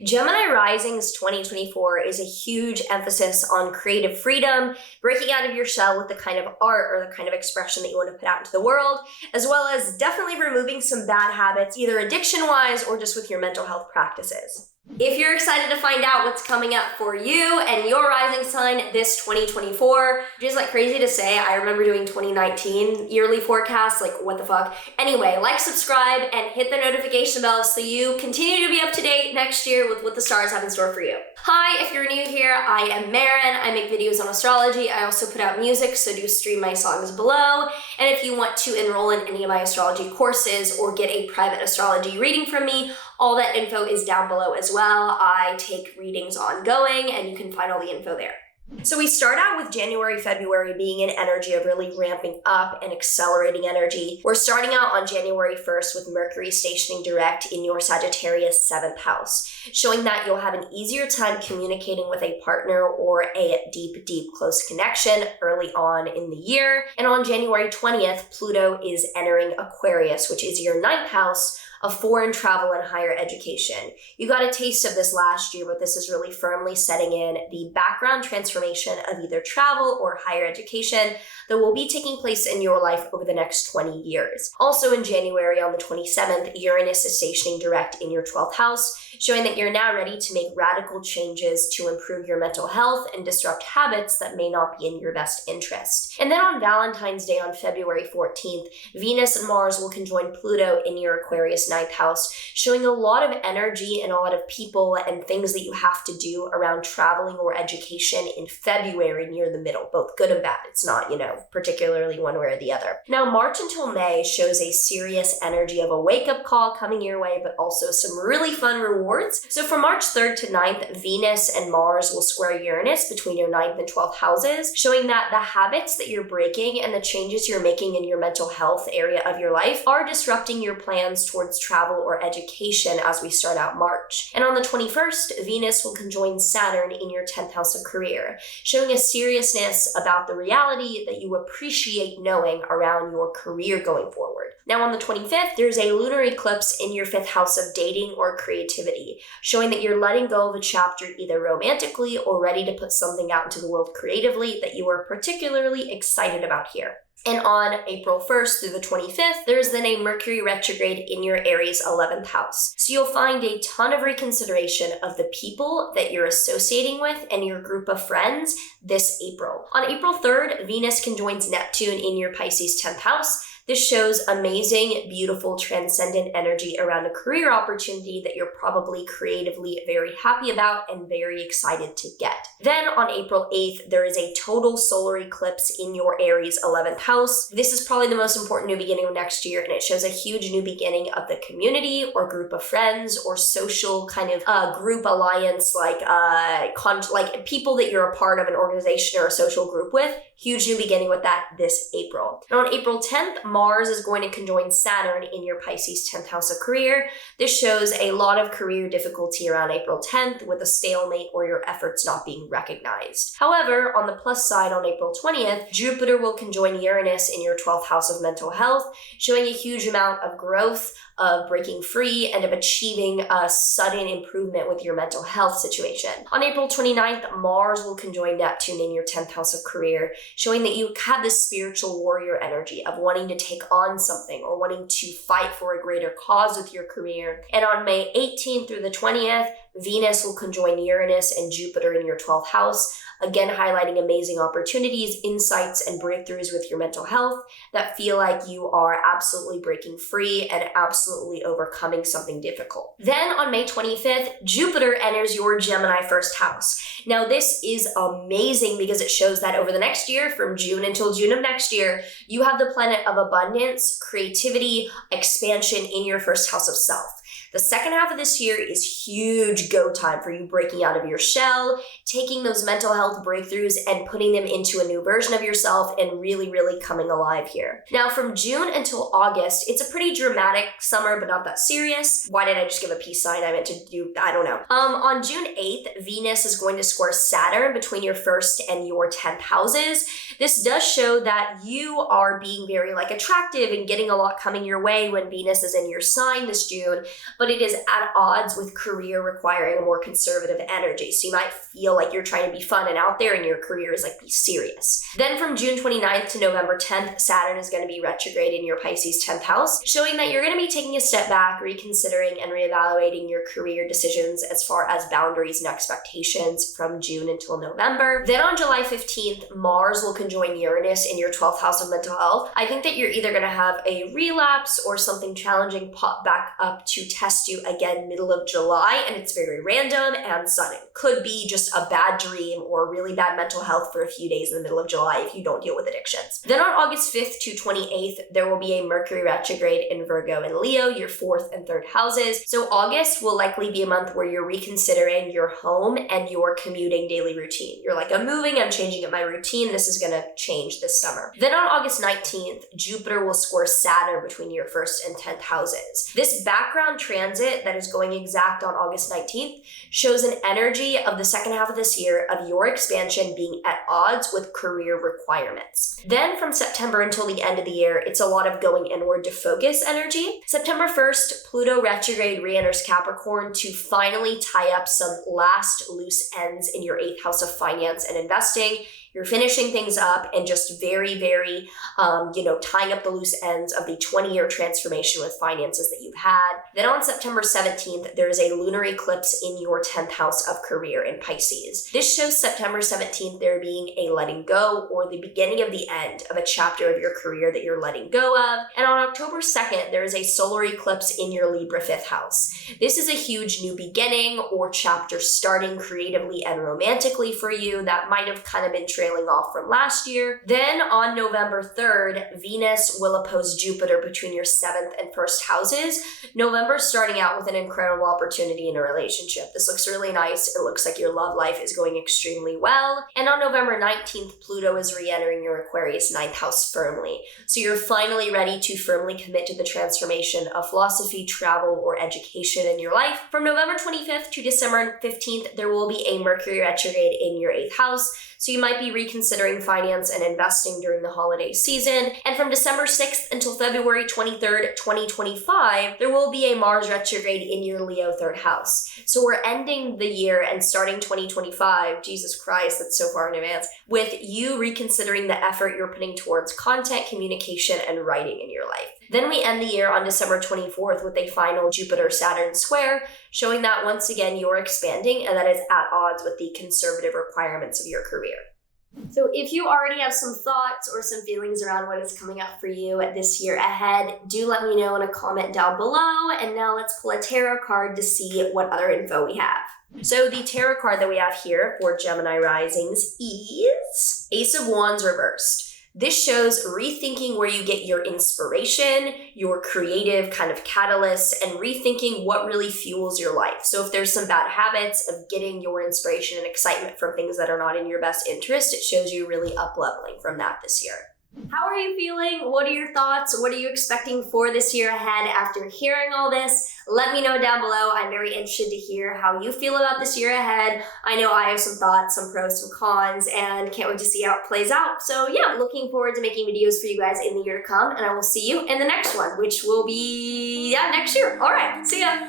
Gemini Risings 2024 is a huge emphasis on creative freedom, breaking out of your shell with the kind of art or the kind of expression that you want to put out into the world, as well as definitely removing some bad habits, either addiction-wise or just with your mental health practices. If you're excited to find out what's coming up for you and your rising sign this 2024, which is like crazy to say, I remember doing 2019 yearly forecasts, like what the fuck. Anyway, like, subscribe, and hit the notification bell so you continue to be up to date next year with what the stars have in store for you. Hi, if you're new here, I am Maren. I make videos on astrology. I also put out music, so do stream my songs below. And if you want to enroll in any of my astrology courses or get a private astrology reading from me, all that info is down below as well. I take readings ongoing, and you can find all the info there. So we start out with January, February being an energy of really ramping up and accelerating energy. We're starting out on January 1st with Mercury stationing direct in your Sagittarius 7th house, showing that you'll have an easier time communicating with a partner or a deep, close connection early on in the year. And on January 20th, Pluto is entering Aquarius, which is your 9th house of foreign travel and higher education. You got a taste of this last year, but this is really firmly setting in the background transformation of either travel or higher education that will be taking place in your life over the next 20 years. Also in January on the 27th, Uranus is stationing direct in your 12th house, showing that you're now ready to make radical changes to improve your mental health and disrupt habits that may not be in your best interest. And then on Valentine's Day on February 14th, Venus and Mars will conjoin Pluto in your Aquarius 9th house, showing a lot of energy and a lot of people and things that you have to do around traveling or education in February near the middle, both good and bad. It's not, particularly one way or the other. Now, March until May shows a serious energy of a wake-up call coming your way, but also some really fun rewards. So from March 3rd to 9th, Venus and Mars will square Uranus between your 9th and 12th houses, showing that the habits that you're breaking and the changes you're making in your mental health area of your life are disrupting your plans towards travel or education as we start out March. And on the 21st, Venus will conjoin Saturn in your 10th house of career, showing a seriousness about the reality that you appreciate knowing around your career going forward. Now on the 25th, there's a lunar eclipse in your 5th house of dating or creativity, showing that you're letting go of a chapter either romantically or ready to put something out into the world creatively that you are particularly excited about here. And on April 1st through the 25th, there's then a Mercury retrograde in your Aries 11th house. So you'll find a ton of reconsideration of the people that you're associating with and your group of friends this April. On April 3rd, Venus conjoins Neptune in your Pisces 10th house. This shows amazing, beautiful, transcendent energy around a career opportunity that you're probably creatively very happy about and very excited to get. Then on April 8th, there is a total solar eclipse in your Aries 11th house. This is probably the most important new beginning of next year, and it shows a huge new beginning of the community or group of friends or social kind of group alliance, like people that you're a part of an organization or a social group with. Huge new beginning with that this April. And on April 10th, Mars is going to conjoin Saturn in your Pisces 10th house of career. This shows a lot of career difficulty around April 10th with a stalemate or your efforts not being recognized. However, on the plus side, on April 20th, Jupiter will conjoin Uranus in your 12th house of mental health, showing a huge amount of growth, of breaking free, and of achieving a sudden improvement with your mental health situation. On April 29th, Mars will conjoin Neptune in your 10th house of career, showing that you have this spiritual warrior energy of wanting to take on something or wanting to fight for a greater cause with your career. And on May 18th through the 20th, Venus will conjoin Uranus and Jupiter in your 12th house, again highlighting amazing opportunities, insights, and breakthroughs with your mental health that feel like you are absolutely breaking free and absolutely overcoming something difficult. Then on May 25th, Jupiter enters your Gemini first house. Now this is amazing because it shows that over the next year, from June until June of next year, you have the planet of abundance, creativity, expansion in your first house of self. The second half of this year is huge go time for you breaking out of your shell, taking those mental health breakthroughs and putting them into a new version of yourself and really, really coming alive here. Now from June until August, it's a pretty dramatic summer, but not that serious. Why did I just give a peace sign? I meant to do, I don't know. On June 8th, Venus is going to square Saturn between your 1st and your 10th houses. This does show that you are being very attractive and getting a lot coming your way when Venus is in your sign this June. but it is at odds with career requiring a more conservative energy. So you might feel like you're trying to be fun and out there and your career is like, be serious. Then from June 29th to November 10th, Saturn is going to be retrograde in your Pisces 10th house, showing that you're going to be taking a step back, reconsidering and reevaluating your career decisions as far as boundaries and expectations from June until November. Then on July 15th, Mars will conjoin Uranus in your 12th house of mental health. I think that you're either going to have a relapse or something challenging pop back up to test you again middle of July, and it's very random and sudden. Could be just a bad dream or really bad mental health for a few days in the middle of July if you don't deal with addictions. Then on August 5th to 28th, there will be a Mercury retrograde in Virgo and Leo, your 4th and 3rd houses. So August will likely be a month where you're reconsidering your home and your commuting daily routine. You're like, I'm moving, I'm changing up my routine. This is going to change this summer. Then on August 19th, Jupiter will square Saturn between your 1st and 10th houses. This background transit that is going exact on August 19th shows an energy of the second half of this year of your expansion being at odds with career requirements. Then from September until the end of the year, it's a lot of going inward to focus energy. September 1st, Pluto retrograde re-enters Capricorn to finally tie up some last loose ends in your 8th house of finance and investing. You're finishing things up and just very, tying up the loose ends of the 20-year transformation with finances that you've had. Then on September 17th, there is a lunar eclipse in your 10th house of career in Pisces. This shows September 17th there being a letting go or the beginning of the end of a chapter of your career that you're letting go of. And on October 2nd, there is a solar eclipse in your Libra 5th house. This is a huge new beginning or chapter starting creatively and romantically for you that might have kind of been trailing off from last year. Then on November 3rd, Venus will oppose Jupiter between your 7th and 1st houses. November starting out with an incredible opportunity in a relationship. This looks really nice. It looks like your love life is going extremely well. And on November 19th, Pluto is re-entering your Aquarius 9th house firmly. So you're finally ready to firmly commit to the transformation of philosophy, travel, or education in your life. From November 25th to December 15th, there will be a Mercury retrograde in your 8th house. So you might be reconsidering finance and investing during the holiday season. And from December 6th until February 23rd, 2025, there will be a Mars retrograde in your Leo 3rd house. So we're ending the year and starting 2025, Jesus Christ, that's so far in advance, with you reconsidering the effort you're putting towards content, communication, and writing in your life. Then we end the year on December 24th with a final Jupiter-Saturn square, showing that once again you're expanding and that is at odds with the conservative requirements of your career. So if you already have some thoughts or some feelings around what is coming up for you this year ahead, do let me know in a comment down below. And now let's pull a tarot card to see what other info we have. So the tarot card that we have here for Gemini Risings is Ace of Wands reversed. This shows rethinking where you get your inspiration, your creative kind of catalysts, and rethinking what really fuels your life. So if there's some bad habits of getting your inspiration and excitement from things that are not in your best interest, it shows you really up-leveling from that this year. How are you feeling? What are your thoughts? What are you expecting for this year ahead after hearing all this? Let me know down below. I'm very interested to hear how you feel about this year ahead. I know I have some thoughts, some pros, some cons, and can't wait to see how it plays out. So yeah, looking forward to making videos for you guys in the year to come, and I will see you in the next one, which will be next year. All right, see ya.